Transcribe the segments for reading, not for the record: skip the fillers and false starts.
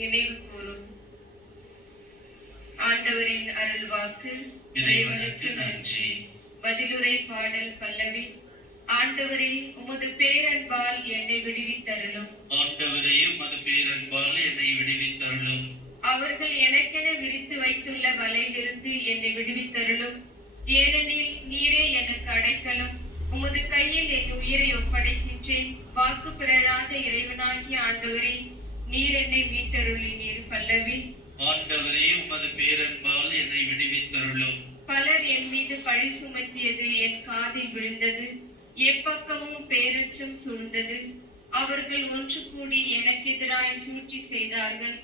நினைவு கூறும். ஆண்டவரின் அருள்வாக்கு. இறைவனுக்கு நன்றி. பதிலுரை பாடல் பல்லவி. ஆண்டவரே, உமது பேரன்பால் என்னை விடுவித்தருளும். ஆண்டவரே, உமது பேரன்பால் என்னை விடுவித்தருளும். அவர்கள் எனக்கென விரித்து வைத்துள்ள வலையிலிருந்து என்னை விடுவித்தருளும். ஏனெனில் நீரே எனக்கு அடைக்கலம். உமது கையில் என் உயிரை ஒப்படைக்கின்றேன். வாக்கு பிறழாத இறைவனாகிய ஆண்டவரே, நீர் என்னை மீட்டருளினீர். பல்லவி. ஆண்டவரே, உமது பேரன்பால் என்னை விடுவித்தருளும். பலர் என் மீது பழி சுமத்தியது என் காதில் விழுந்தது. எப்பக்கமும் பேரச்சம் சூழ்ந்தது. அவர்கள் ஒன்று கூடி எனக்கு எதிராய் சூழ்ச்சி செய்தார்கள்.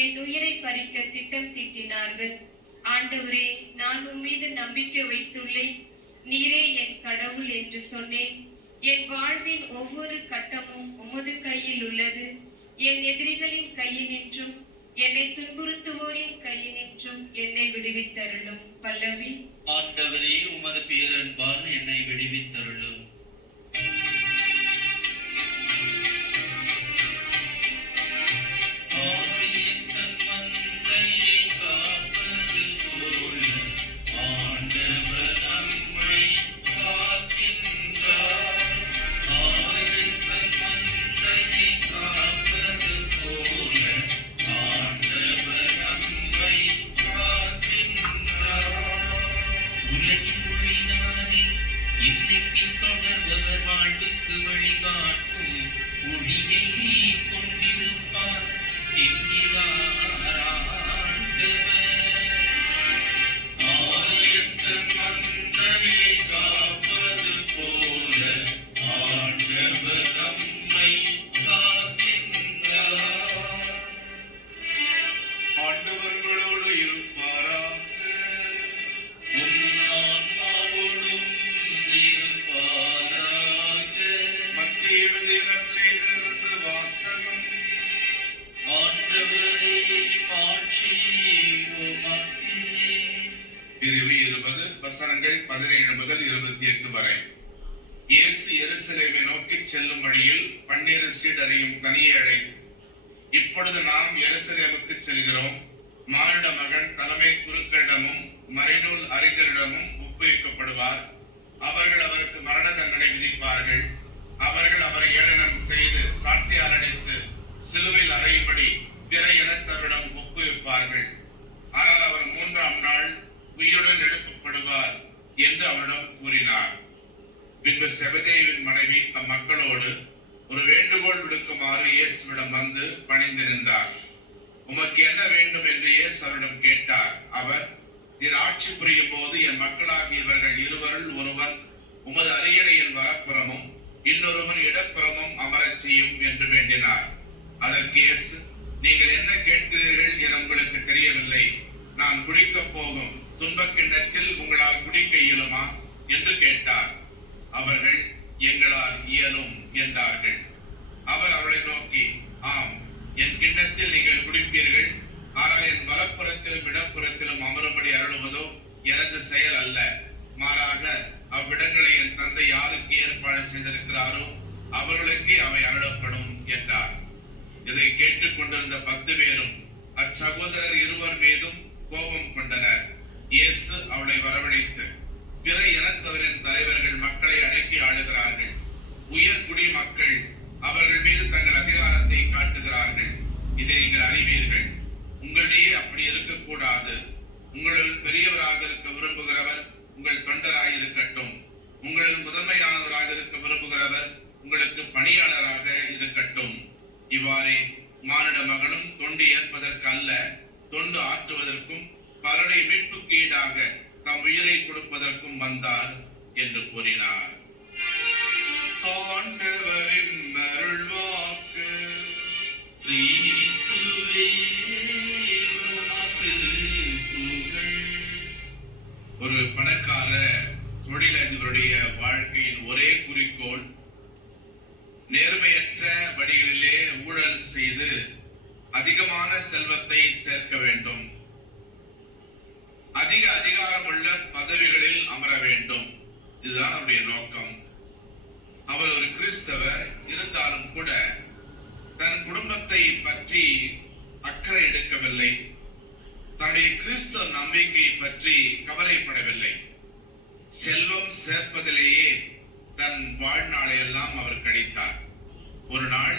என் உயிரை பறிக்க திட்டம் தீட்டினார்கள். ஆண்டவரே, நான் உம்மீது நம்பிக்கை வைத்துள்ளேன். நீரே என் கடவுள் என்று சொன்னேன். என் வாழ்வின் ஒவ்வொரு கட்டமும் உமது கையில் உள்ளது. என் எதிரிகளின் கையினின்றும் என்னை துன்புறுத்துவோரின் கையினின்றும் என்னை விடுவித்தருளும். பல்லவி. ஆண்டவரே, உமது பேரன்பால் என்னை விடுவித்தருளும். வசனங்கள் 17 முதல் 28 வரை. இயேசு எருசலேமை நோக்கி செல்லும் வழியில் பன்னிரு சீடரையும் தனியே அழைத்து, இப்பொழுது நாம் எருசலேமுக்கு செல்கிறோம். மானிட மகன் தலைமை குருக்களிடமும் மறைநூல் அறிஞரிடமும் ஒப்புவிக்கப்படுவார். அவர்கள் அவருக்கு மரண தண்டனை விதிப்பார்கள். அவர்கள் அவரை ஏளனம் செய்து சாட்டையால் அடித்து சிலுவையில் அறையும்படி பிற இனத்தவரிடம் ஒப்புவிப்பார்கள். ஆனால் அவர் 3ஆம் நாள் உயிருடன் எழுப்பப்படுவார் என்று அவரிடம் கூறினார். பின்பு செபதேயுவின் மனைவி தம் மக்களோடு ஒரு வேண்டுகோள் விடுக்குமாறு இயேசுவிடம் வந்து பணிந்து நின்றார். உமக்கு என்ன வேண்டும் என்று இயேசு அவரிடம் கேட்டார். அவர், நீர் ஆட்சி புரியும் போது என் மக்களாகிய இவர்கள் இருவருள் ஒருவன் உமது அரியணையின் வலப்புறமும் இன்னொருவன் இடப்புறமும் அமரச் செய்யும் என்று வேண்டினார். அதற்கு இயேசு, நீங்கள் என்ன கேட்கிறீர்கள் என உங்களுக்கு தெரியவில்லை. நான் குடிக்கப் போகும் துன்பக் கிண்ணத்தில் உங்களால் குடிக்க இயலுமா என்று கேட்டார். அவர்கள், எங்களால் இயலும் என்றார்கள். அவர் அவளை நோக்கி, ஆம், என் கிண்ணத்தில் நீங்கள் குடிப்பீர்கள். ஆனால் என் வலப்புறத்திலும் இடப்புறத்திலும் அமரும்படி அருளுவதோ எனது செயல் அல்ல. மாறாக அவ்விடங்களை என் தந்தை யாருக்கு ஏற்பாடு செய்திருக்கிறாரோ அவர்களுக்கு அவை அருளப்படும் என்றார். இதை கேட்டுக் கொண்டிருந்த 10 பேரும் அச்சகோதரர் இருவர் மீதும் கோபம் கொண்டனர். இயேசு அவளை வரவழைத்து, பிற இனத்தவரின் தலைவர்கள் மக்களை அடக்கி ஆளுகிறார்கள். உயர்குடி மக்கள் அவர்கள் மீது தங்கள் அதிகாரத்தை காட்டுகிறார்கள். இதை நீங்கள் அறிவீர்கள். உங்களிடையே அப்படி இருக்கக்கூடாது. உங்களில் பெரியவராக இருக்க விரும்புகிறவர் உங்கள் தொண்டராயிருக்கட்டும். உங்களில் முதன்மையானவராக இருக்க விரும்புகிறவர் உங்களுக்கு பணியாளராக இருக்கட்டும். இவ்வாறே மானிட மகனும் தொண்டு ஏற்பதற்கு அல்ல, தொண்டு ஆற்றுவதற்கும் பலருடைய மீட்புக்கு ஈடாக தம் உயிரை கொடுப்பதற்கும் வந்தார் என்று கூறினார். ஆண்டவரின் அருள்வாக்கு. ஒரு பணக்கார தொழிலதிபருடைய வாழ்க்கையின் ஒரே குறிக்கோள் நேர்மையற்ற வழிகளிலே ஊழல் செய்து அதிகமான செல்வத்தை சேர்க்க வேண்டும், அதிக அதிகாரமுள்ள பதவிகளில் அமர வேண்டும். இதுதான் அவருடைய நோக்கம். அவர் ஒரு கிறிஸ்தவர் இருந்தாலும் கூட தன் குடும்பத்தை பற்றி தன்னுடைய கிறிஸ்தவ நம்பிக்கையை பற்றி கவலைப்படவில்லை. செல்வம் சேர்ப்பதிலேயே தன் வாழ்நாளை எல்லாம் அவர் கழித்தார். ஒரு நாள்